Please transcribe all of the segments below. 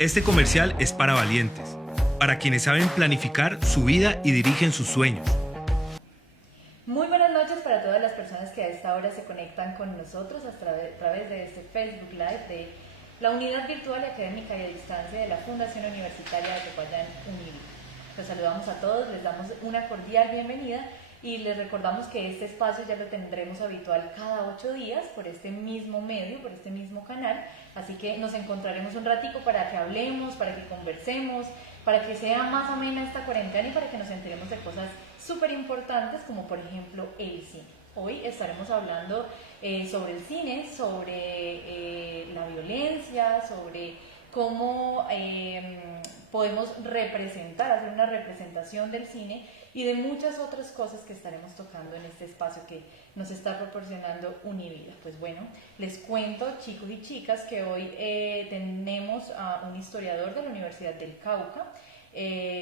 Este comercial es para valientes, para quienes saben planificar su vida y dirigen sus sueños. Muy buenas noches para todas las personas que a esta hora se conectan con nosotros a través de este Facebook Live de la Unidad Virtual y Académica y a Distancia de la Fundación Universitaria de Tepoztlán, UNIVIT. Los saludamos a todos, les damos una cordial bienvenida y les recordamos que este espacio ya lo tendremos habitual cada 8 días por este mismo medio, por este mismo canal, así que nos encontraremos un ratico para que hablemos, para que conversemos, para que sea más amena esta cuarentena y para que nos enteremos de cosas súper importantes como por ejemplo el cine. Hoy estaremos hablando sobre el cine, sobre la violencia, sobre cómo podemos representar, hacer una representación del cine y de muchas otras cosas que estaremos tocando en este espacio que nos está proporcionando Univida. Pues bueno, les cuento, chicos y chicas, que hoy tenemos a un historiador de la Universidad del Cauca,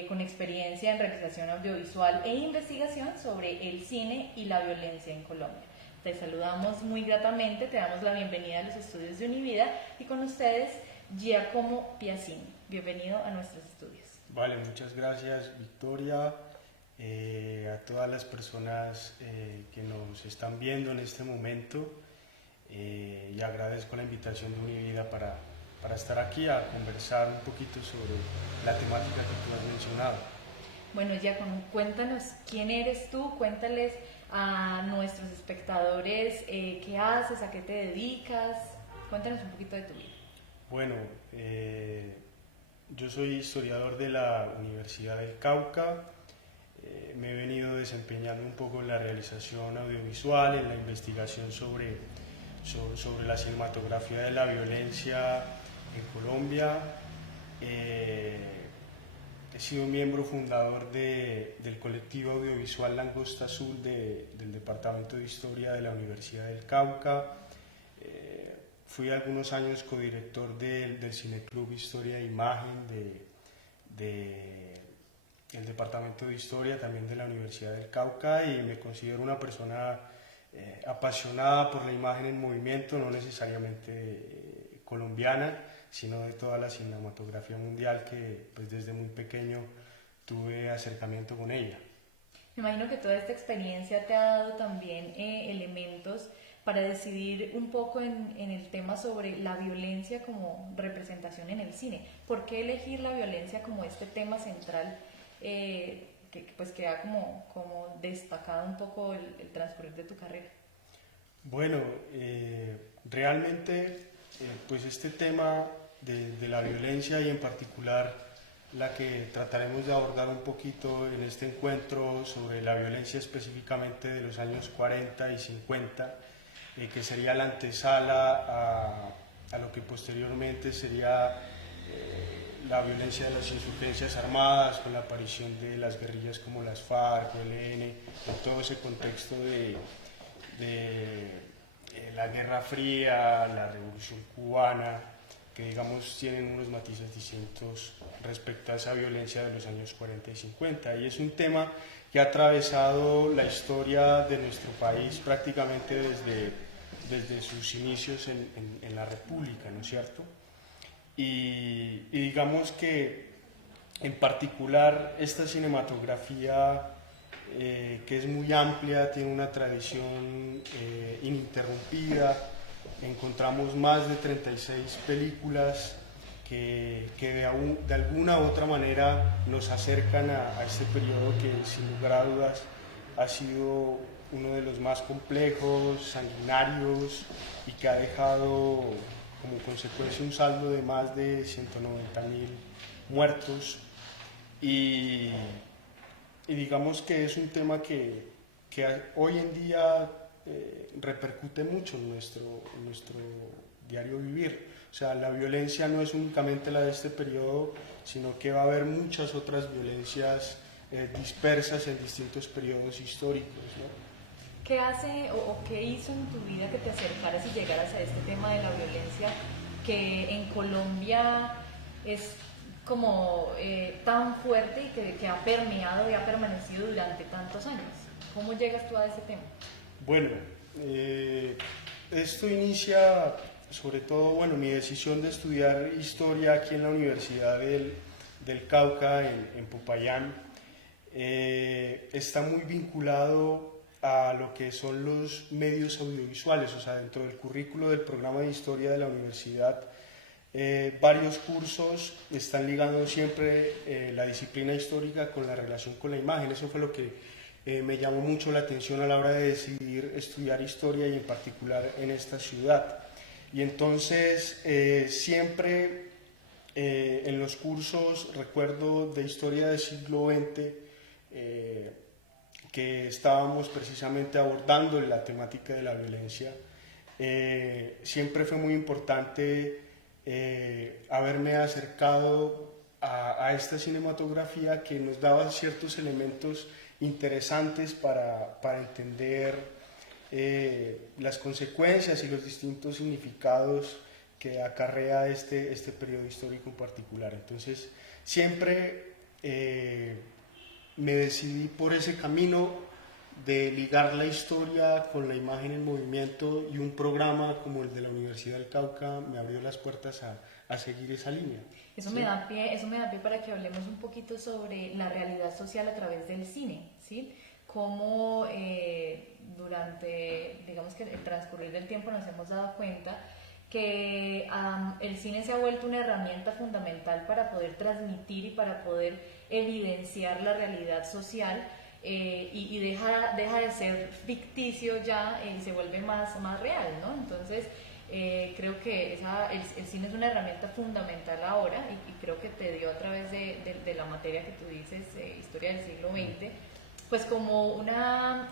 con experiencia en realización audiovisual e investigación sobre el cine y la violencia en Colombia. Te saludamos muy gratamente, te damos la bienvenida a los estudios de Univida y con ustedes Giacomo Piazzini. Bienvenido a nuestros estudios. Vale, muchas gracias Victoria, a todas las personas que nos están viendo en este momento y agradezco la invitación de Univida para estar aquí a conversar un poquito sobre la temática que tú has mencionado. Bueno, Giacomo, cuéntanos quién eres tú, cuéntales a nuestros espectadores qué haces, a qué te dedicas, cuéntanos un poquito de tu vida. Bueno, yo soy historiador de la Universidad del Cauca, me he venido desempeñando un poco en la realización audiovisual, en la investigación sobre la cinematografía de la violencia en Colombia. He sido miembro fundador del colectivo audiovisual Langosta Azul del Departamento de Historia de la Universidad del Cauca. Fui algunos años codirector del Cineclub Historia e Imagen del Departamento de Historia también de la Universidad del Cauca y me considero una persona apasionada por la imagen en movimiento, no necesariamente colombiana, sino de toda la cinematografía mundial que pues, desde muy pequeño tuve acercamiento con ella. Me imagino que toda esta experiencia te ha dado también elementos para decidir un poco en el tema sobre la violencia como representación en el cine. ¿Por qué elegir la violencia como este tema central que pues queda como destacado un poco el transcurrir de tu carrera? Bueno, realmente pues este tema de la violencia y en particular la que trataremos de abordar un poquito en este encuentro sobre la violencia específicamente de los años 40 y 50, que sería la antesala a lo que posteriormente sería la violencia de las insurgencias armadas con la aparición de las guerrillas como las FARC o el ELN, en todo ese contexto de la Guerra Fría, la Revolución Cubana, que digamos tienen unos matices distintos respecto a esa violencia de los años 40 y 50. Y es un tema que ha atravesado la historia de nuestro país prácticamente desde sus inicios en la República, ¿no es cierto? Y digamos que en particular esta cinematografía que es muy amplia, tiene una tradición ininterrumpida, encontramos más de 36 películas que de alguna u otra manera nos acercan a este periodo que sin lugar a dudas ha sido uno de los más complejos, sanguinarios y que ha dejado como consecuencia un saldo de más de 190.000 muertos y digamos que es un tema que hoy en día repercute mucho en nuestro diario vivir. O sea, la violencia no es únicamente la de este periodo, sino que va a haber muchas otras violencias dispersas en distintos periodos históricos, ¿no? ¿Qué hace o qué hizo en tu vida que te acercaras y llegaras a este tema de la violencia que en Colombia es como tan fuerte y que ha permeado y ha permanecido durante tantos años? ¿Cómo llegas tú a ese tema? Bueno, esto inicia sobre todo, bueno, mi decisión de estudiar historia aquí en la Universidad del Cauca, en Popayán, está muy vinculado a lo que son los medios audiovisuales, o sea, dentro del currículo del programa de historia de la universidad, varios cursos están ligando siempre la disciplina histórica con la relación con la imagen. Eso fue lo que me llamó mucho la atención a la hora de decidir estudiar historia y en particular en esta ciudad. Y entonces siempre en los cursos, recuerdo de historia del siglo XX, que estábamos precisamente abordando la temática de la violencia, siempre fue muy importante haberme acercado a esta cinematografía que nos daba ciertos elementos interesantes para entender las consecuencias y los distintos significados que acarrea este periodo histórico en particular. Entonces, siempre me decidí por ese camino de ligar la historia con la imagen en movimiento, y un programa como el de la Universidad del Cauca me abrió las puertas a seguir esa línea. Eso, ¿sí? me da pie para que hablemos un poquito sobre la realidad social a través del cine, ¿sí? Cómo durante, digamos que el transcurrir del tiempo nos hemos dado cuenta que el cine se ha vuelto una herramienta fundamental para poder transmitir y para poder evidenciar la realidad social, y deja de ser ficticio ya y se vuelve más real, ¿no? Entonces, creo que el cine es una herramienta fundamental ahora, y creo que te dio a través de la materia que tú dices, historia del siglo XX, pues como una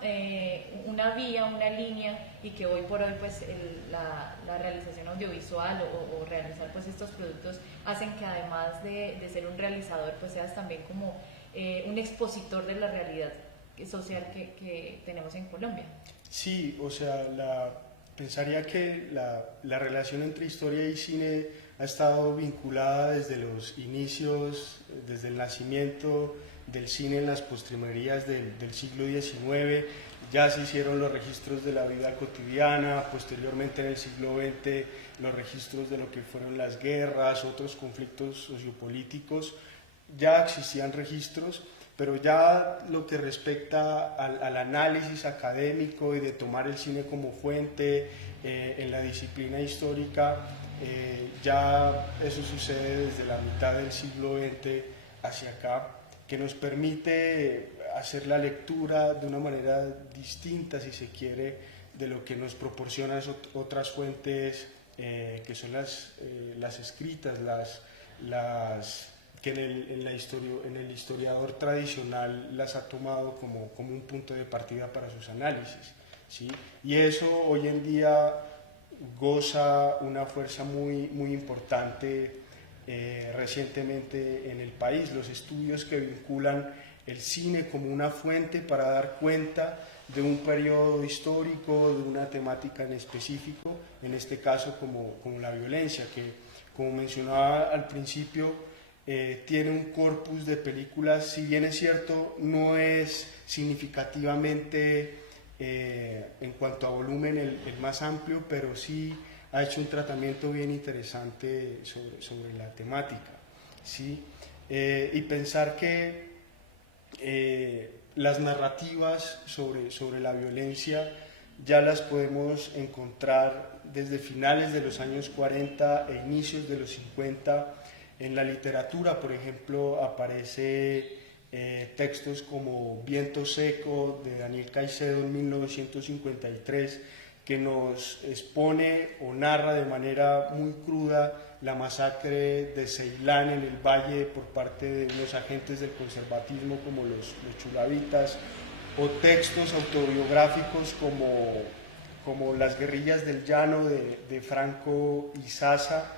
vía, una línea, y que hoy por hoy pues la realización audiovisual o realizar pues estos productos hacen que además de ser un realizador pues seas también como un expositor de la realidad social que tenemos en Colombia. Sí, o sea, pensaría que la relación entre historia y cine ha estado vinculada desde los inicios, desde el nacimiento del cine en las postrimerías del siglo XIX. Ya se hicieron los registros de la vida cotidiana, posteriormente en el siglo XX los registros de lo que fueron las guerras, otros conflictos sociopolíticos. Ya existían registros, pero ya lo que respecta al análisis académico y de tomar el cine como fuente en la disciplina histórica, ya eso sucede desde la mitad del siglo XX hacia acá, que nos permite hacer la lectura de una manera distinta, si se quiere, de lo que nos proporcionan otras fuentes que son las escritas, que en el historiador tradicional las ha tomado como un punto de partida para sus análisis, ¿sí? Y eso hoy en día goza una fuerza muy importante recientemente en el país. Los estudios que vinculan el cine como una fuente para dar cuenta de un periodo histórico, de una temática en específico, en este caso como la violencia, que como mencionaba al principio, tiene un corpus de películas, si bien es cierto, no es significativamente en cuanto a volumen el más amplio, pero sí ha hecho un tratamiento bien interesante sobre la temática, ¿sí? Y pensar que las narrativas sobre la violencia ya las podemos encontrar desde finales de los años 40 e inicios de los 50. En la literatura, por ejemplo, aparece textos como Viento Seco de Daniel Caicedo en 1953, que nos expone o narra de manera muy cruda la masacre de Ceilán en el Valle por parte de unos agentes del conservatismo como los chulavitas, o textos autobiográficos como Las guerrillas del llano de Franco Izaza,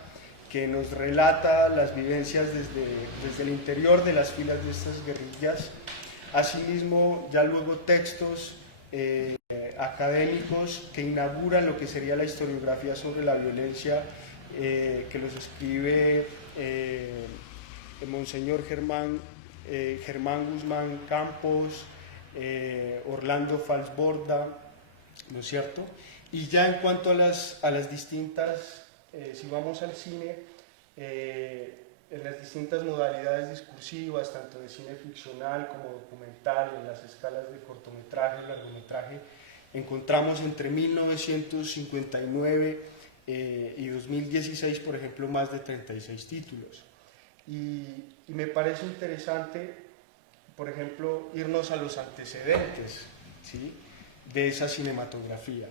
que nos relata las vivencias desde el interior de las filas de estas guerrillas. Asimismo, ya luego textos académicos que inauguran lo que sería la historiografía sobre la violencia, que los escribe Monseñor Germán Guzmán Campos, Orlando Falsborda, ¿no es cierto? Y ya en cuanto a las distintas si vamos al cine, en las distintas modalidades discursivas, tanto de cine ficcional como documental, en las escalas de cortometraje, largometraje, encontramos entre 1959 y 2016, por ejemplo, más de 36 títulos. Y me parece interesante, por ejemplo, irnos a los antecedentes, ¿sí?, de esa cinematografía.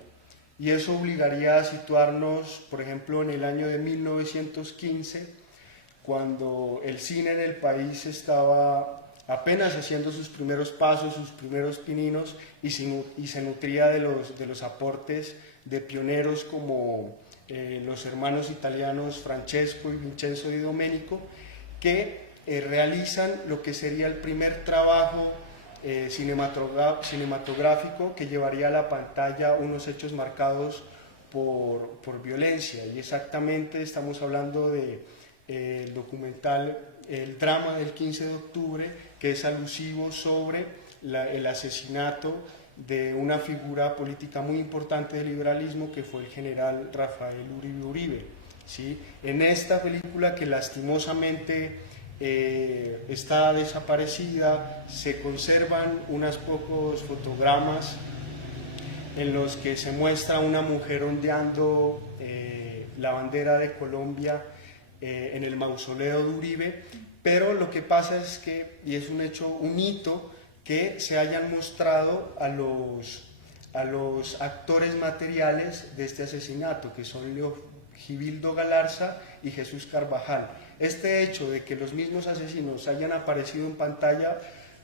Y eso obligaría a situarnos, por ejemplo, en el año de 1915, cuando el cine en el país estaba apenas haciendo sus primeros pasos, sus primeros pininos, y se nutría de los aportes de pioneros como los hermanos italianos Francesco y Vincenzo Di Domenico, que realizan lo que sería el primer trabajo cinematográfico que llevaría a la pantalla unos hechos marcados por violencia. Y exactamente estamos hablando de el documental El drama del 15 de octubre, que es alusivo sobre el asesinato de una figura política muy importante del liberalismo, que fue el general Rafael Uribe Uribe, ¿sí? En esta película, que lastimosamente está desaparecida, se conservan unos pocos fotogramas en los que se muestra una mujer ondeando la bandera de Colombia en el mausoleo de Uribe, pero lo que pasa es que, y es un hecho, un hito, que se hayan mostrado a los actores materiales de este asesinato, que son Gibildo Galarza y Jesús Carvajal. Este hecho de que los mismos asesinos hayan aparecido en pantalla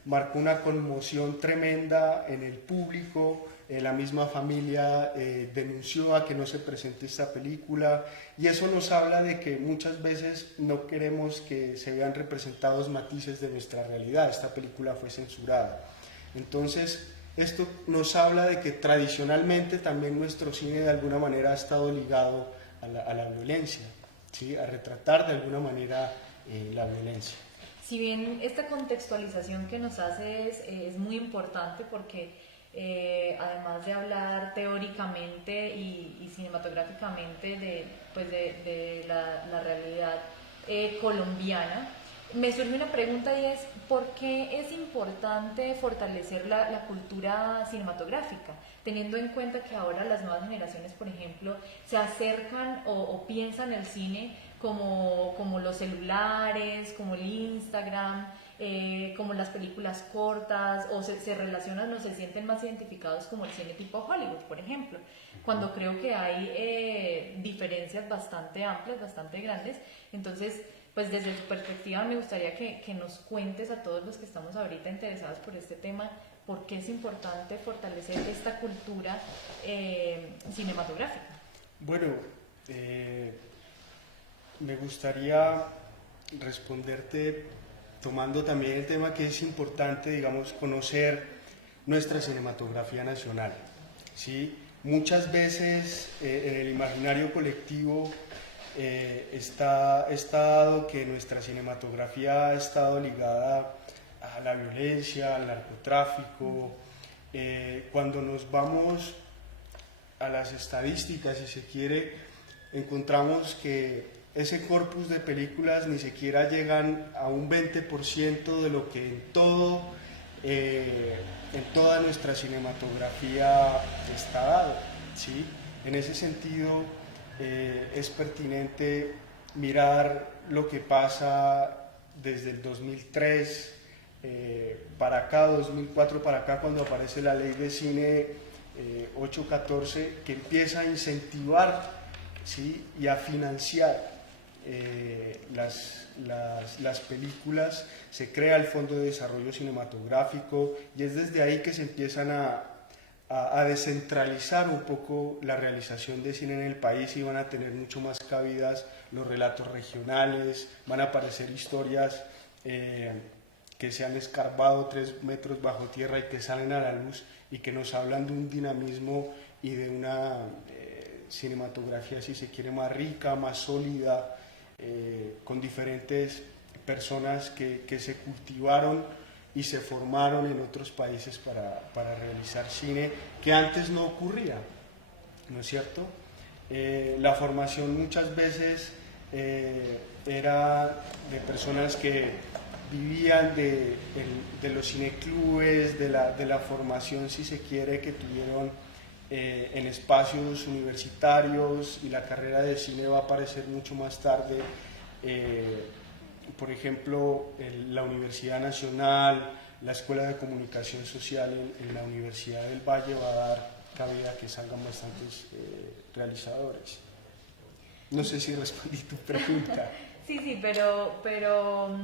marcó una conmoción tremenda en el público. La misma familia denunció a que no se presente esta película, y eso nos habla de que muchas veces no queremos que se vean representados matices de nuestra realidad. Esta película fue censurada. Entonces, esto nos habla de que tradicionalmente también nuestro cine de alguna manera ha estado ligado a la violencia, ¿sí?, a retratar de alguna manera la violencia. Si bien esta contextualización que nos hace es muy importante, porque además de hablar teóricamente y cinematográficamente de la realidad colombiana, me surge una pregunta, y es: ¿por qué es importante fortalecer la cultura cinematográfica? Teniendo en cuenta que ahora las nuevas generaciones, por ejemplo, se acercan o piensan el cine como los celulares, como el Instagram, como las películas cortas, o se relacionan o se sienten más identificados como el cine tipo Hollywood, por ejemplo, cuando creo que hay diferencias bastante amplias, bastante grandes. Entonces, pues desde tu perspectiva me gustaría que nos cuentes a todos los que estamos ahorita interesados por este tema, por qué es importante fortalecer esta cultura cinematográfica. Bueno, me gustaría responderte tomando también el tema que es importante, digamos, conocer nuestra cinematografía nacional, ¿sí? Muchas veces en el imaginario colectivo está dado que nuestra cinematografía ha estado ligada a la violencia, al narcotráfico. Cuando nos vamos a las estadísticas, si se quiere, encontramos que ese corpus de películas ni siquiera llegan a un 20% de lo que en toda nuestra cinematografía está dado, ¿sí? En ese sentido, es pertinente mirar lo que pasa desde el 2003 para acá, 2004 para acá, cuando aparece la ley de cine 814, que empieza a incentivar, ¿sí?, y a financiar las películas. Se crea el Fondo de Desarrollo Cinematográfico, y es desde ahí que se empiezan a descentralizar un poco la realización de cine en el país, y van a tener mucho más cabidas los relatos regionales, van a aparecer historias que se han escarbado 3 metros bajo tierra y que salen a la luz y que nos hablan de un dinamismo y de una cinematografía, si se quiere, más rica, más sólida, con diferentes personas que se cultivaron y se formaron en otros países para realizar cine, que antes no ocurría, ¿no es cierto? La formación muchas veces era de personas que vivían de los cineclubes, de la formación, si se quiere, que tuvieron en espacios universitarios, y la carrera de cine va a aparecer mucho más tarde. Por ejemplo, la Universidad Nacional, la Escuela de Comunicación Social en la Universidad del Valle va a dar cabida a que salgan bastantes realizadores. No sé si respondí tu pregunta. Sí, pero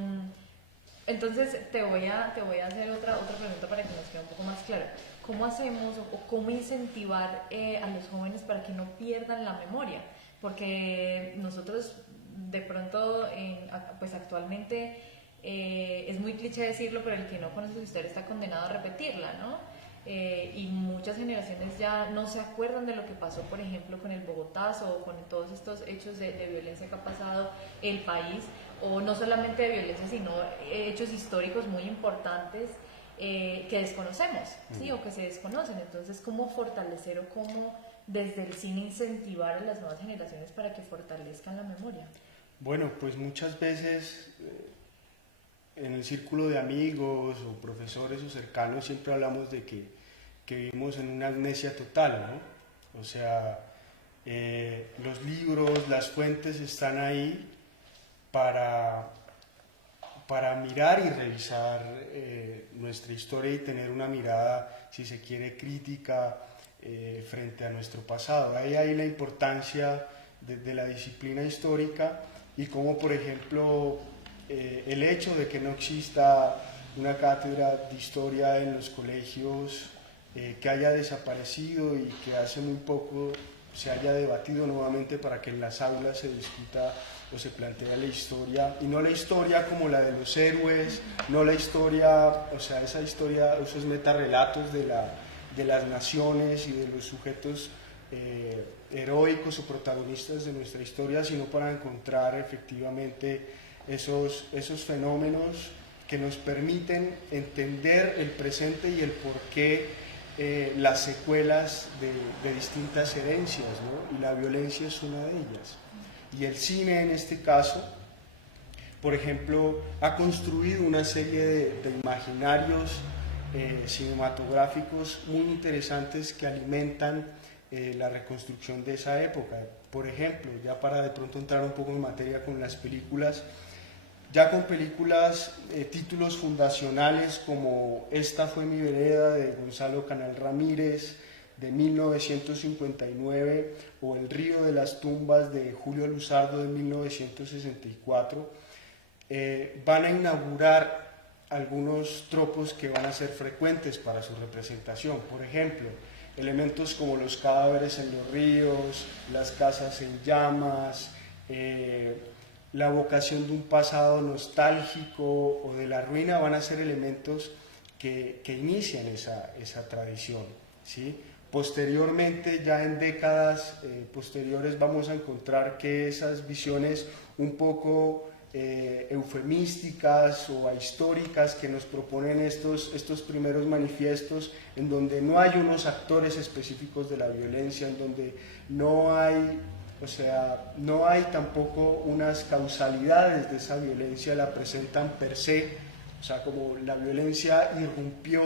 entonces te voy a hacer otra pregunta para que nos quede un poco más claro. ¿Cómo hacemos o cómo incentivar a los jóvenes para que no pierdan la memoria? Porque nosotros de pronto, pues actualmente es muy cliché decirlo, pero el que no conoce su historia está condenado a repetirla, ¿no? Y muchas generaciones ya no se acuerdan de lo que pasó, por ejemplo, con el Bogotazo o con todos estos hechos de violencia que ha pasado el país, o no solamente de violencia, sino hechos históricos muy importantes que desconocemos, ¿sí? O que se desconocen. Entonces, ¿cómo fortalecer o cómo desde el cine incentivar a las nuevas generaciones para que fortalezcan la memoria? Bueno, pues muchas veces en el círculo de amigos o profesores o cercanos siempre hablamos de que vivimos en una amnesia total, ¿no? O sea, los libros, las fuentes están ahí para mirar y revisar nuestra historia y tener una mirada, si se quiere, crítica frente a nuestro pasado. Ahí hay la importancia de la disciplina histórica, y cómo, por ejemplo, el hecho de que no exista una cátedra de historia en los colegios, que haya desaparecido y que hace muy poco se haya debatido nuevamente para que en las aulas se discuta o se plantea la historia, y no la historia como la de los héroes, no la historia, o sea, esa historia, esos metarrelatos de las naciones y de los sujetos heroicos o protagonistas de nuestra historia, sino para encontrar efectivamente esos fenómenos que nos permiten entender el presente y el porqué, las secuelas de distintas herencias, ¿no? Y la violencia es una de ellas. Y el cine, en este caso, por ejemplo, ha construido una serie de imaginarios cinematográficos muy interesantes que alimentan la reconstrucción de esa época. Por ejemplo, ya para de pronto entrar un poco en materia con las películas, ya con películas, títulos fundacionales como Esta fue mi vereda, de Gonzalo Canal Ramírez, de 1959, o El río de las tumbas, de Julio Luzardo, de 1964, van a inaugurar algunos tropos que van a ser frecuentes para su representación. Por ejemplo, elementos como los cadáveres en los ríos, las casas en llamas, la vocación de un pasado nostálgico o de la ruina, van a ser elementos que inician esa tradición, ¿sí? Posteriormente, ya en décadas posteriores, vamos a encontrar que esas visiones un poco eufemísticas o ahistóricas que nos proponen estos primeros manifiestos, en donde no hay unos actores específicos de la violencia, en donde no hay, o sea, no hay tampoco unas causalidades de esa violencia, la presentan per se, o sea, como la violencia irrumpió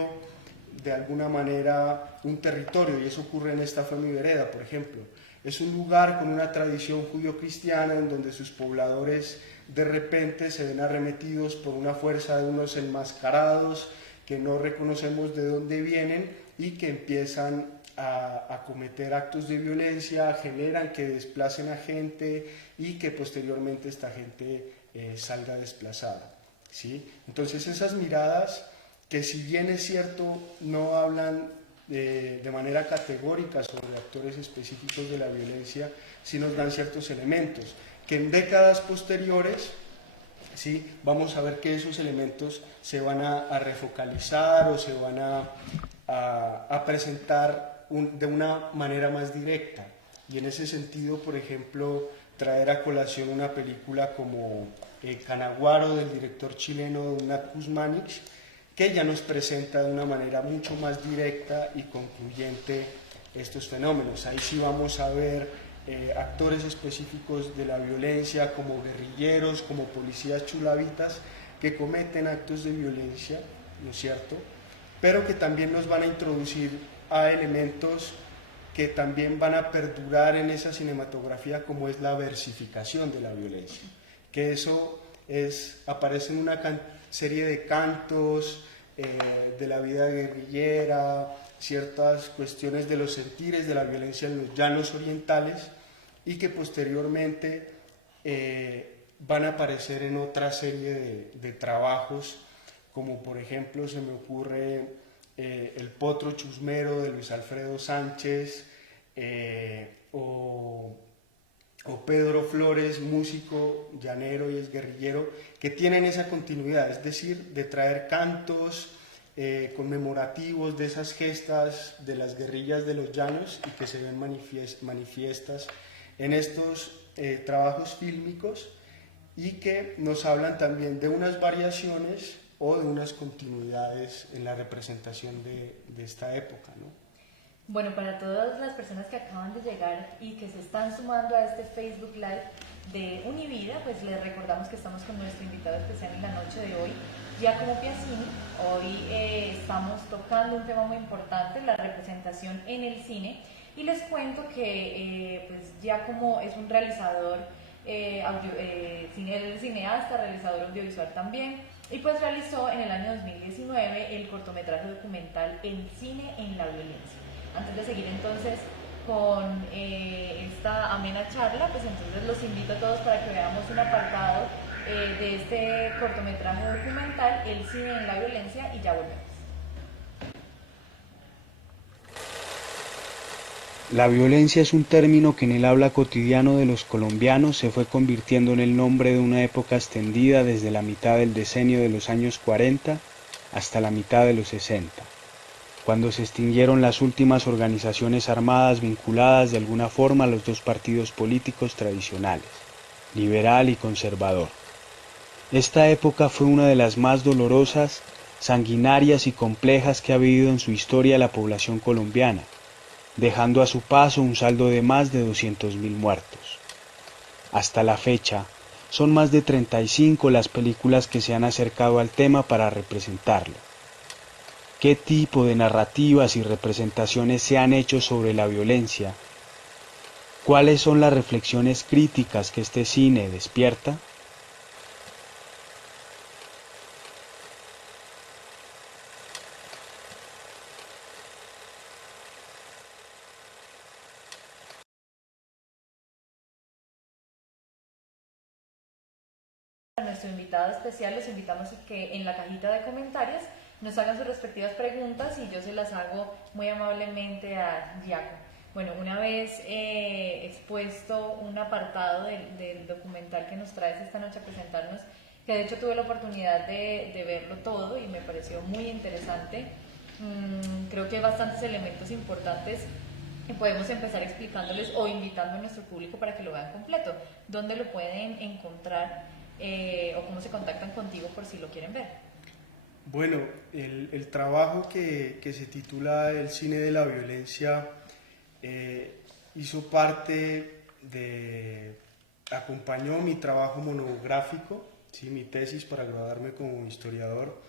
de alguna manera un territorio, y eso ocurre en Esta fue mi vereda, por ejemplo. Es un lugar con una tradición judío-cristiana en donde sus pobladores de repente se ven arremetidos por una fuerza de unos enmascarados que no reconocemos de dónde vienen y que empiezan a cometer actos de violencia, generan que desplacen a gente y que posteriormente esta gente salga desplazada, ¿sí? Entonces esas miradas, que si bien es cierto no hablan de manera categórica sobre actores específicos de la violencia, sí nos dan ciertos elementos que en décadas posteriores, ¿sí?, vamos a ver que esos elementos se van a refocalizar o se van a presentar de una manera más directa. Y en ese sentido, por ejemplo, traer a colación una película como Canaguaro, del director chileno Nat Kuzmanich, que ya nos presenta de una manera mucho más directa y concluyente estos fenómenos. Ahí sí vamos a ver actores específicos de la violencia, como guerrilleros, como policías chulavitas, que cometen actos de violencia, ¿no es cierto?, pero que también nos van a introducir a elementos que también van a perdurar en esa cinematografía, como es la versificación de la violencia, que eso aparece en una serie de cantos de la vida guerrillera, ciertas cuestiones de los sentires de la violencia en los llanos orientales, y que posteriormente van a aparecer en otra serie de trabajos, como por ejemplo se me ocurre El Potro Chusmero de Luis Alfredo Sánchez, o Pedro Flores, músico llanero y es guerrillero, que tienen esa continuidad, es decir, de traer cantos conmemorativos de esas gestas de las guerrillas de los llanos y que se ven manifiestas en estos trabajos fílmicos, y que nos hablan también de unas variaciones o de unas continuidades en la representación de esta época, ¿no? Bueno, para todas las personas que acaban de llegar y que se están sumando a este Facebook Live de Univida, pues les recordamos que estamos con nuestro invitado especial en la noche de hoy, Giacomo Piazzini. Hoy estamos tocando un tema muy importante, la representación en el cine, y les cuento que pues Giacomo es un realizador, cineasta, realizador audiovisual también, y pues realizó en el año 2019 el cortometraje documental El cine en la violencia. Antes de seguir entonces con esta amena charla, pues entonces los invito a todos para que veamos un apartado de este cortometraje documental, El cine en la violencia, y ya volvemos. La violencia es un término que en el habla cotidiano de los colombianos se fue convirtiendo en el nombre de una época extendida desde la mitad del decenio de los años 40 hasta la mitad de los 60, cuando se extinguieron las últimas organizaciones armadas vinculadas de alguna forma a los dos partidos políticos tradicionales, liberal y conservador. Esta época fue una de las más dolorosas, sanguinarias y complejas que ha vivido en su historia la población colombiana, dejando a su paso un saldo de más de 200.000 muertos. Hasta la fecha, son más de 35 las películas que se han acercado al tema para representarlo. ¿Qué tipo de narrativas y representaciones se han hecho sobre la violencia? ¿Cuáles son las reflexiones críticas que este cine despierta? A nuestro invitado especial los invitamos a que en la cajita de comentarios nos hagan sus respectivas preguntas y yo se las hago muy amablemente a Giacomo. Bueno, una vez expuesto un apartado del documental que nos traes esta noche a presentarnos, que de hecho tuve la oportunidad de verlo todo y me pareció muy interesante, creo que hay bastantes elementos importantes y podemos empezar explicándoles o invitando a nuestro público para que lo vean completo. ¿Dónde lo pueden encontrar o cómo se contactan contigo por si lo quieren ver? Bueno, el trabajo que se titula El cine de la violencia hizo parte acompañó mi trabajo monográfico, ¿sí? Mi tesis para graduarme como historiador.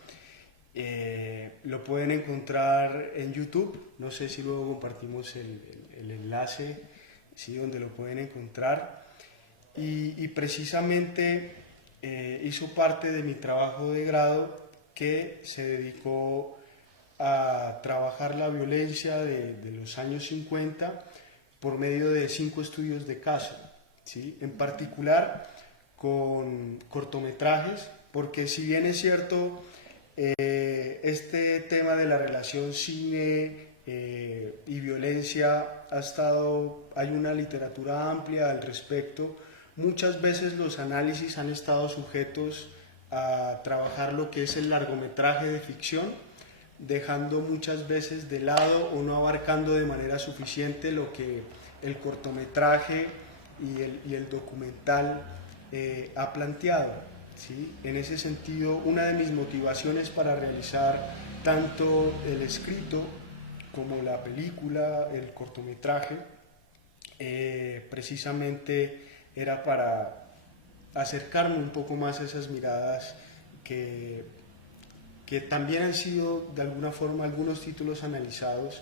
Lo pueden encontrar en YouTube, no sé si luego compartimos el enlace, ¿sí? Donde lo pueden encontrar, y precisamente hizo parte de mi trabajo de grado, que se dedicó a trabajar la violencia de los años 50 por medio de 5 estudios de caso, ¿sí? En particular con cortometrajes, porque si bien es cierto, este tema de la relación cine y violencia hay una literatura amplia al respecto, muchas veces los análisis han estado sujetos a trabajar lo que es el largometraje de ficción, dejando muchas veces de lado o no abarcando de manera suficiente lo que el cortometraje y el documental ha planteado, ¿sí? En ese sentido, una de mis motivaciones para realizar tanto el escrito como la película, el cortometraje, precisamente era para acercarme un poco más a esas miradas que también han sido de alguna forma algunos títulos analizados,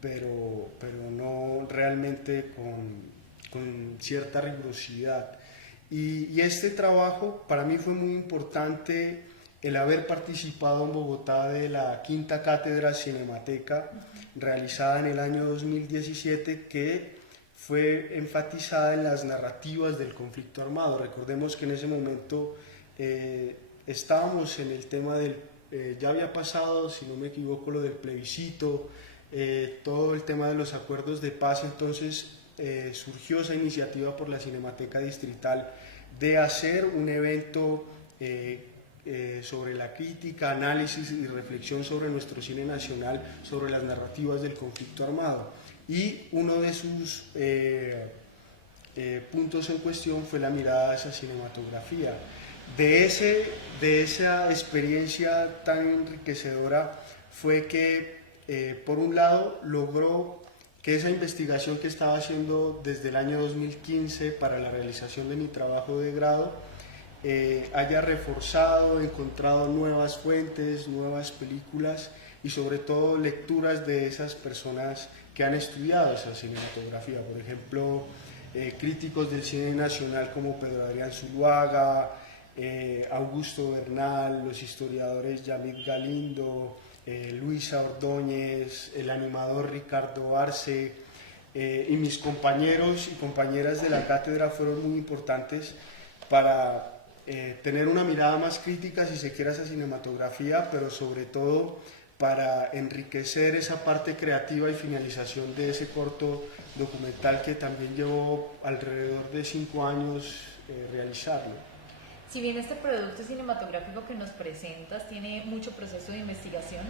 pero no realmente con cierta rigurosidad. Y este trabajo para mí fue muy importante el haber participado en Bogotá de la quinta cátedra Cinemateca realizada en el año 2017, que fue enfatizada en las narrativas del conflicto armado. Recordemos que en ese momento estábamos en el tema del, ya había pasado, si no me equivoco, lo del plebiscito, todo el tema de los acuerdos de paz. Entonces surgió esa iniciativa por la Cinemateca Distrital de hacer un evento sobre la crítica, análisis y reflexión sobre nuestro cine nacional, sobre las narrativas del conflicto armado. Y uno de sus puntos en cuestión fue la mirada a esa cinematografía. De esa experiencia tan enriquecedora fue que, por un lado, logró que esa investigación que estaba haciendo desde el año 2015 para la realización de mi trabajo de grado haya reforzado, encontrado nuevas fuentes, nuevas películas y sobre todo lecturas de esas personas que han estudiado esa cinematografía. Por ejemplo, críticos del cine nacional como Pedro Adrián Zuluaga, Augusto Bernal, los historiadores Yamit Galindo, Luisa Ordóñez, el animador Ricardo Arce, y mis compañeros y compañeras de la cátedra fueron muy importantes para tener una mirada más crítica, si se quiere, a esa cinematografía, pero sobre todo para enriquecer esa parte creativa y finalización de ese corto documental que también llevó alrededor de 5 años realizarlo. Si bien este producto cinematográfico que nos presentas tiene mucho proceso de investigación,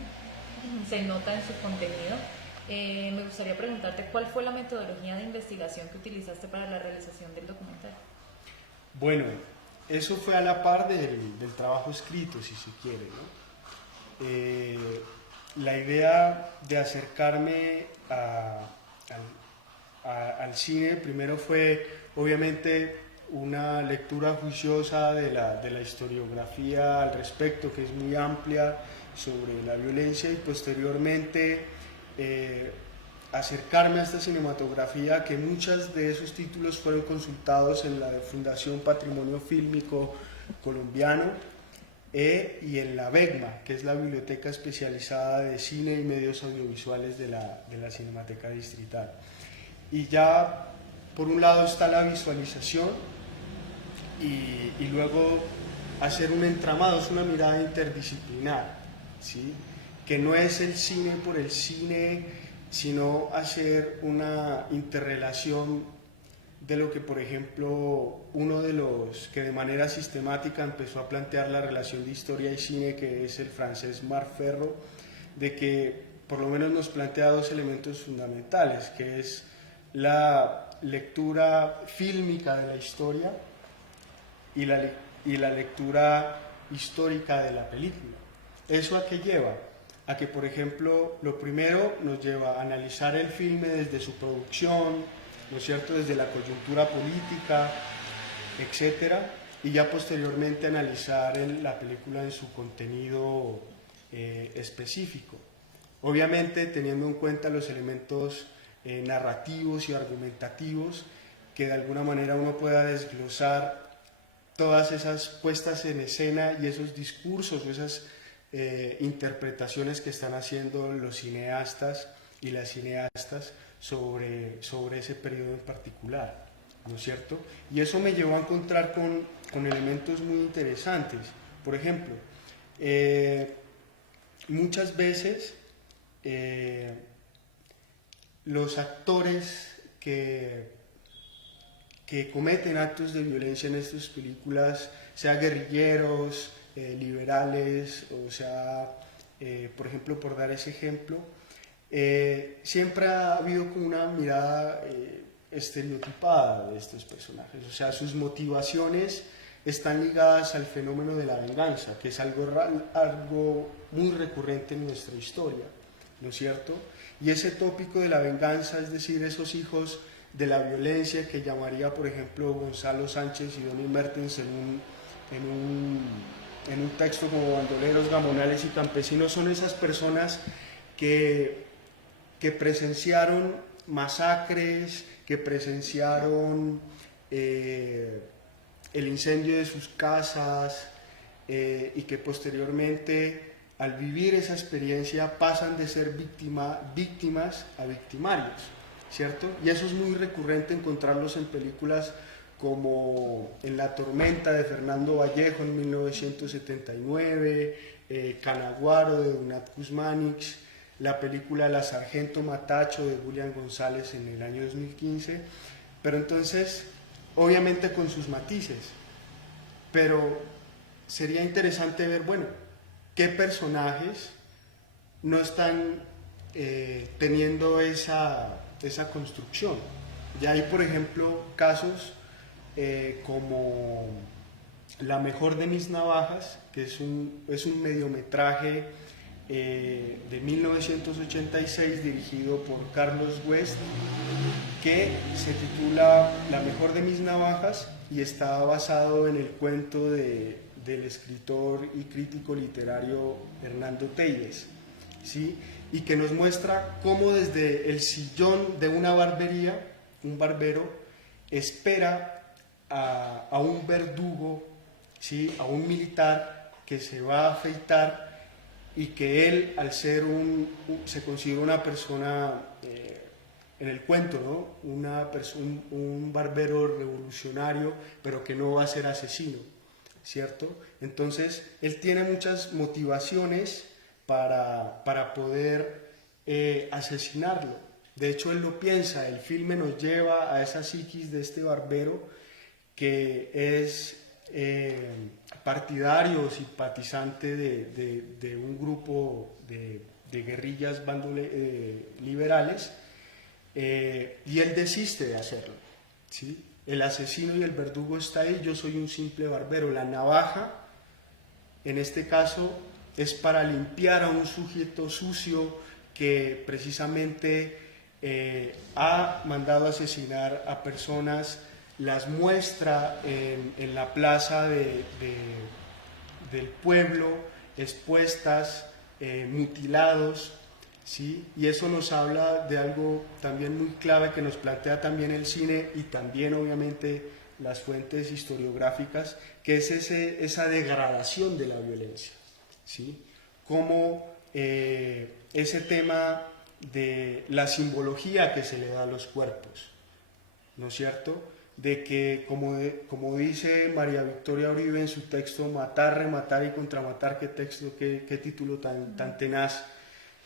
se nota en su contenido, me gustaría preguntarte cuál fue la metodología de investigación que utilizaste para la realización del documental. Bueno, eso fue a la par del trabajo escrito, si se quiere, ¿no? La idea de acercarme al cine primero fue obviamente una lectura juiciosa de la historiografía al respecto, que es muy amplia, sobre la violencia, y posteriormente acercarme a esta cinematografía, que muchos de esos títulos fueron consultados en la Fundación Patrimonio Fílmico Colombiano y en la BECMA, que es la Biblioteca Especializada de Cine y Medios Audiovisuales de la Cinemateca Distrital. Y ya por un lado está la visualización y luego hacer un entramado, es una mirada interdisciplinar, ¿sí? Que no es el cine por el cine, sino hacer una interrelación de lo que, por ejemplo, uno de los que de manera sistemática empezó a plantear la relación de historia y cine, que es el francés Marc Ferro, de que por lo menos nos plantea dos elementos fundamentales, que es la lectura fílmica de la historia y la lectura histórica de la película. ¿Eso a qué lleva? A que, por ejemplo, lo primero nos lleva a analizar el filme desde su producción, ¿no es cierto?, desde la coyuntura política, etcétera, y ya posteriormente analizar la película en su contenido específico. Obviamente teniendo en cuenta los elementos narrativos y argumentativos, que de alguna manera uno pueda desglosar todas esas puestas en escena y esos discursos o esas interpretaciones que están haciendo los cineastas y las cineastas sobre ese periodo en particular, ¿no es cierto? Y eso me llevó a encontrar con elementos muy interesantes. Por ejemplo, muchas veces los actores que cometen actos de violencia en estas películas, sea guerrilleros, liberales, o sea, por ejemplo, por dar ese ejemplo, siempre ha habido como una mirada estereotipada de estos personajes, o sea, sus motivaciones están ligadas al fenómeno de la venganza, que es algo muy recurrente en nuestra historia, ¿no es cierto? Y ese tópico de la venganza, es decir, esos hijos de la violencia que llamaría, por ejemplo, Gonzalo Sánchez y Donny Mertens en un texto como Bandoleros, Gamonales y Campesinos. Son esas personas que presenciaron masacres, que presenciaron el incendio de sus casas y que posteriormente, al vivir esa experiencia, pasan de ser víctimas a victimarios, ¿cierto? Y eso es muy recurrente encontrarlos en películas como En la tormenta de Fernando Vallejo en 1979, Canaguaro de Donat Kuzmanich, la película La Sargento Matacho de Julián González en el año 2015, pero entonces, obviamente con sus matices, pero sería interesante ver, bueno, qué personajes no están teniendo esa construcción. Ya hay, por ejemplo, casos como La mejor de mis navajas, que es un mediometraje de 1986 dirigido por Carlos West, que se titula La mejor de mis navajas y está basado en el cuento del escritor y crítico literario Hernando Teides, ¿sí? Y que nos muestra cómo desde el sillón de una barbería, un barbero espera a un verdugo, ¿sí? A un militar que se va a afeitar, y que él, al ser se considera una persona, en el cuento, ¿no? Un barbero revolucionario, pero que no va a ser asesino, ¿cierto? Entonces, él tiene muchas motivaciones para poder asesinarlo. De hecho, él lo piensa, el filme nos lleva a esa psiquis de este barbero que es partidario o simpatizante de un grupo de guerrillas liberales, y él desiste de hacerlo, ¿sí? El asesino y el verdugo está ahí, yo soy un simple barbero. La navaja, en este caso, es para limpiar a un sujeto sucio que precisamente ha mandado asesinar a personas, las muestra en la plaza del pueblo, expuestas, mutilados, ¿sí? Y eso nos habla de algo también muy clave que nos plantea también el cine y también obviamente las fuentes historiográficas, que es esa degradación de la violencia, ¿sí? Como ese tema de la simbología que se le da a los cuerpos, ¿no es cierto? De que, como dice María Victoria Uribe en su texto Matar, Rematar y Contramatar, qué título tan tenaz,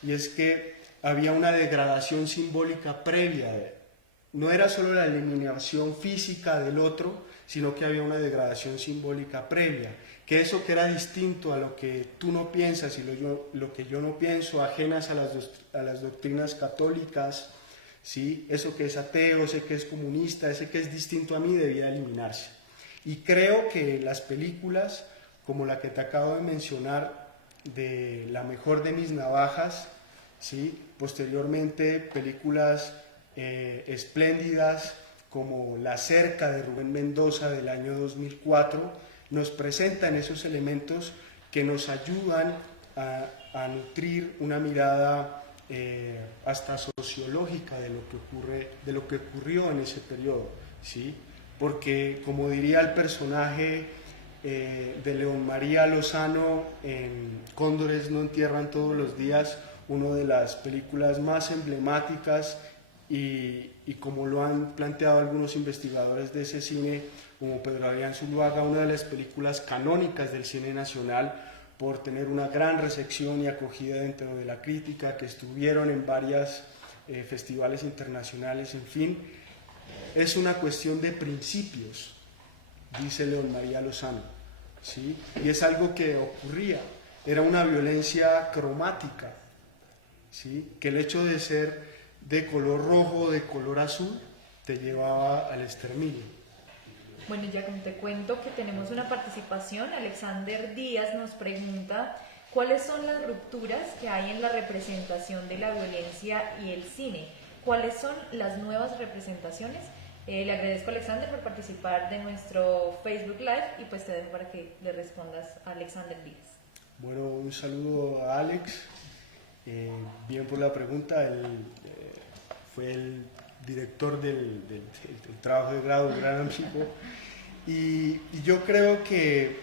y es que había una degradación simbólica previa, no era solo la eliminación física del otro, sino que había una degradación simbólica previa, que eso que era distinto a lo que tú no piensas y lo que yo no pienso, ajenas a las doctrinas católicas, ¿sí? Eso que es ateo, ese que es comunista, ese que es distinto a mí, debía eliminarse. Y creo que las películas, como la que te acabo de mencionar, de La mejor de mis navajas, ¿sí? Posteriormente películas espléndidas como La cerca de Rubén Mendoza del año 2004, nos presentan esos elementos que nos ayudan a nutrir una mirada hasta sociológica de lo que ocurrió en ese periodo, ¿sí? Porque, como diría el personaje de León María Lozano en Cóndores no entierran todos los días, una de las películas más emblemáticas y como lo han planteado algunos investigadores de ese cine, como Pedro Adrián Zuluaga, una de las películas canónicas del cine nacional, por tener una gran recepción y acogida dentro de la crítica, que estuvieron en varios festivales internacionales, en fin. Es una cuestión de principios, dice León María Lozano, ¿sí? Y es algo que ocurría, era una violencia cromática, ¿sí? Que el hecho de ser de color rojo o de color azul te llevaba al exterminio. Bueno, ya como te cuento que tenemos una participación, Alexander Díaz nos pregunta ¿cuáles son las rupturas que hay en la representación de la violencia y el cine? cuáles son las nuevas representaciones. Le agradezco a Alexander por participar de nuestro Facebook Live y pues te dejo para que le respondas a Alexander Díaz. Bueno, un saludo a Alex, bien por la pregunta. Él fue el director del trabajo de grado, un gran amigo, y yo creo que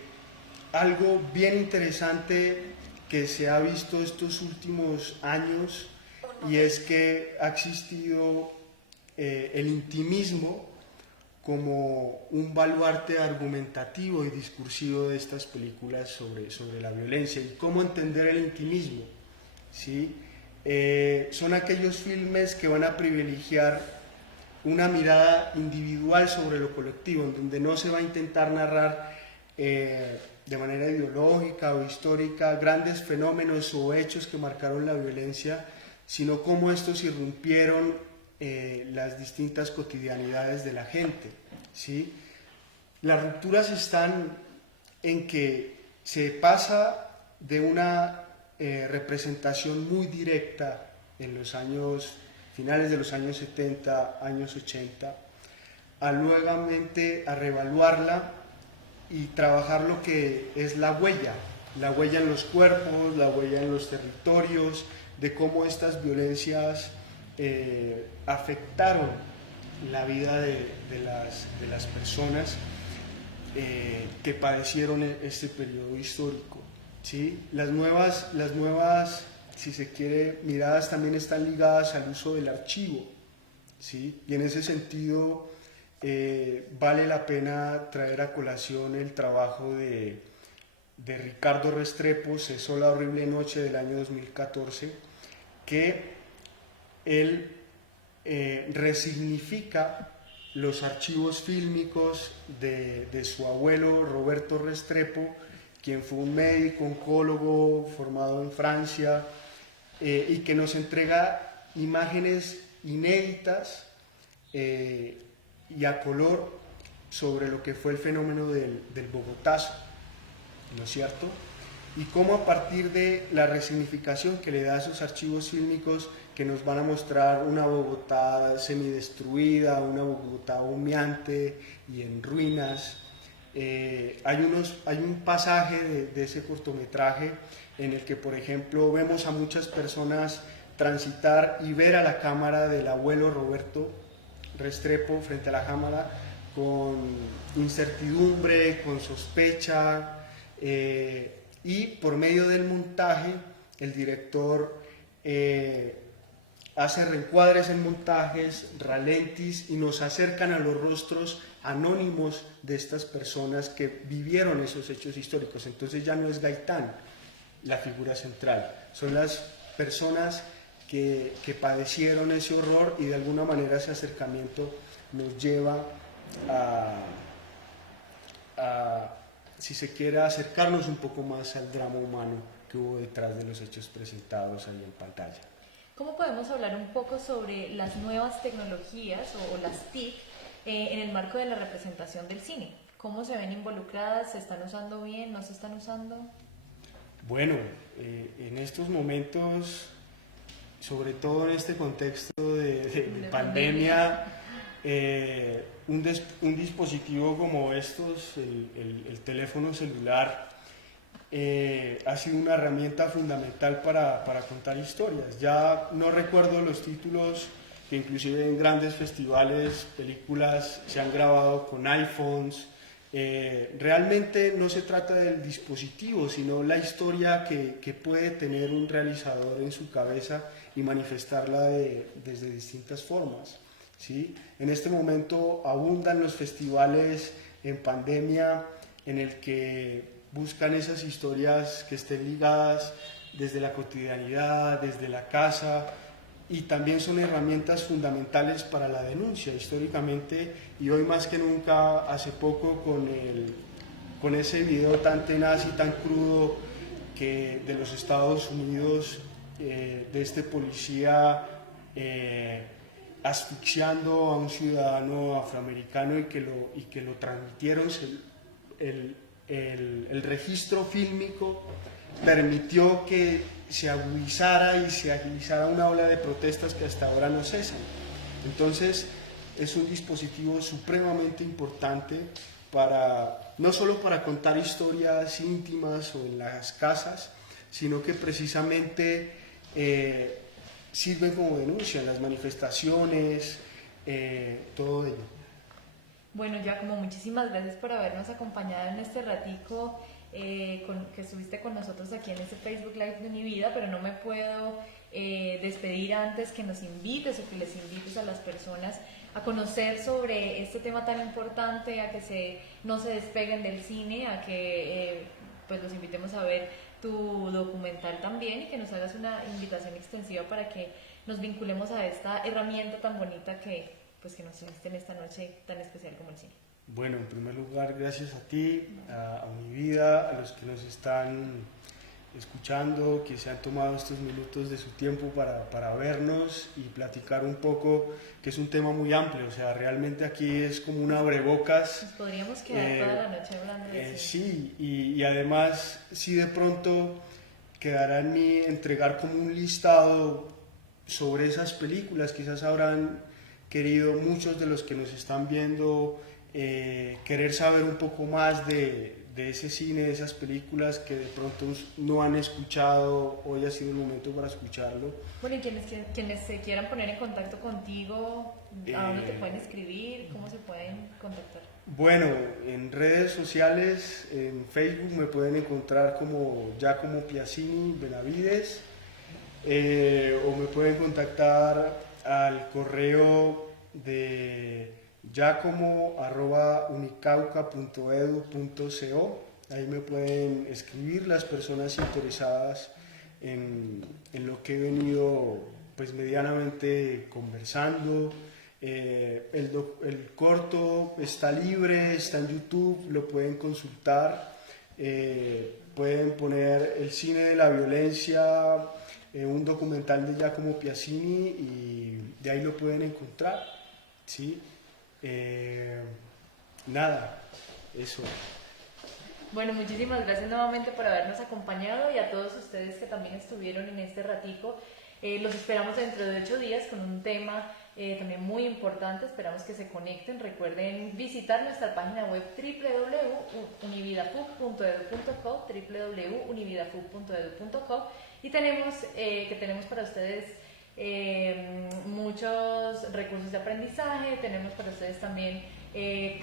algo bien interesante que se ha visto estos últimos años, y es que ha existido el intimismo como un baluarte argumentativo y discursivo de estas películas sobre la violencia. ¿Y cómo entender el intimismo? ¿Sí? Son aquellos filmes que van a privilegiar una mirada individual sobre lo colectivo, en donde no se va a intentar narrar de manera ideológica o histórica grandes fenómenos o hechos que marcaron la violencia, sino cómo estos irrumpieron las distintas cotidianidades de la gente, ¿sí? Las rupturas están en que se pasa de una representación muy directa en los años finales de los años 70, años 80, a nuevamente a reevaluarla y trabajar lo que es la huella en los cuerpos, la huella en los territorios, de cómo estas violencias afectaron la vida de las personas que padecieron este periodo histórico, ¿sí? Las nuevas, si se quiere, miradas también están ligadas al uso del archivo, ¿sí? Y en ese sentido vale la pena traer a colación el trabajo de Ricardo Restrepo, Cesó la horrible noche, del año 2014, que él resignifica los archivos fílmicos de su abuelo Roberto Restrepo, quien fue un médico, oncólogo formado en Francia, y que nos entrega imágenes inéditas y a color sobre lo que fue el fenómeno del Bogotazo, ¿no es cierto? Y cómo a partir de la resignificación que le da a esos archivos fílmicos, que nos van a mostrar una Bogotá semidestruida, una Bogotá humeante y en ruinas. Hay un pasaje de ese cortometraje en el que, por ejemplo, vemos a muchas personas transitar y ver a la cámara del abuelo Roberto Restrepo frente a la cámara con incertidumbre, con sospecha, y por medio del montaje el director hace reencuadres en montajes, ralentis, y nos acercan a los rostros anónimos de estas personas que vivieron esos hechos históricos. Entonces ya no es Gaitán la figura central, son las personas que padecieron ese horror, y de alguna manera ese acercamiento nos lleva a, si se quiere, acercarnos un poco más al drama humano que hubo detrás de los hechos presentados ahí en pantalla. ¿Cómo podemos hablar un poco sobre las nuevas tecnologías o las TIC en el marco de la representación del cine? ¿Cómo se ven involucradas? ¿Se están usando bien? ¿No se están usando? Bueno, en estos momentos, sobre todo en este contexto de pandemia, un dispositivo como estos, el teléfono celular, ha sido una herramienta fundamental para contar historias. Ya no recuerdo los títulos, que inclusive en grandes festivales, películas se han grabado con iPhones. Realmente no se trata del dispositivo, sino la historia que puede tener un realizador en su cabeza y manifestarla desde distintas formas, ¿sí? En este momento abundan los festivales en pandemia en el que buscan esas historias que estén ligadas desde la cotidianidad, desde la casa, y también son herramientas fundamentales para la denuncia históricamente, y hoy más que nunca, hace poco con ese video tan tenaz y tan crudo de los Estados Unidos, de este policía asfixiando a un ciudadano afroamericano y que lo transmitieron. El registro fílmico permitió que se agudizara y se agilizara una ola de protestas que hasta ahora no cesan. Entonces, es un dispositivo supremamente importante no solo para contar historias íntimas o en las casas, sino que precisamente sirven como denuncia en las manifestaciones, todo ello. Bueno, Giacomo, muchísimas gracias por habernos acompañado en este ratico que estuviste con nosotros aquí en este Facebook Live de Univida, pero no me puedo despedir antes que nos invites o que les invites a las personas a conocer sobre este tema tan importante, a que no se despeguen del cine, a que pues los invitemos a ver tu documental también y que nos hagas una invitación extensiva para que nos vinculemos a esta herramienta tan bonita que nos uniste en esta noche tan especial como el cine. Bueno, en primer lugar, gracias a ti, a Univida, a los que nos están escuchando, que se han tomado estos minutos de su tiempo para vernos y platicar un poco, que es un tema muy amplio, o sea, realmente aquí es como un abrebocas. Nos podríamos quedar toda la noche hablando de eso. Sí, y además, si de pronto quedará en mí entregar como un listado sobre esas películas, quizás habrán querido muchos de los que nos están viendo querer saber un poco más de ese cine, de esas películas que de pronto no han escuchado. Hoy ha sido el momento para escucharlo. Bueno, y quienes se quieran poner en contacto contigo, ¿a dónde te pueden escribir? ¿Cómo se pueden contactar? Bueno, en redes sociales, en Facebook me pueden encontrar como Giacomo Piazzini Benavides, o me pueden contactar al correo de giacomo@unicauca.edu.co. Ahí me pueden escribir las personas interesadas en lo que he venido pues medianamente conversando. El corto está libre, está en YouTube, lo pueden consultar. Pueden poner El cine de la violencia, un documental de Giacomo Piazzini, y de ahí lo pueden encontrar. ¿Sí? Nada, eso. Bueno, muchísimas gracias nuevamente por habernos acompañado y a todos ustedes que también estuvieron en este ratico. Los esperamos dentro de 8 días con un tema también muy importante. Esperamos que se conecten. Recuerden visitar nuestra página web www.unividafub.edu.co, www.unividafub.edu.co, y tenemos para ustedes muchos recursos de aprendizaje. Tenemos para ustedes también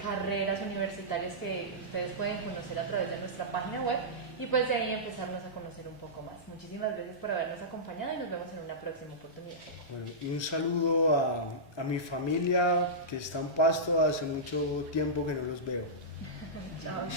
carreras universitarias que ustedes pueden conocer a través de nuestra página web, y pues de ahí empezarnos a conocer un poco más. Muchísimas gracias por habernos acompañado y nos vemos en una próxima oportunidad. Bueno, y un saludo a mi familia que está en Pasto, hace mucho tiempo que no los veo. Chao.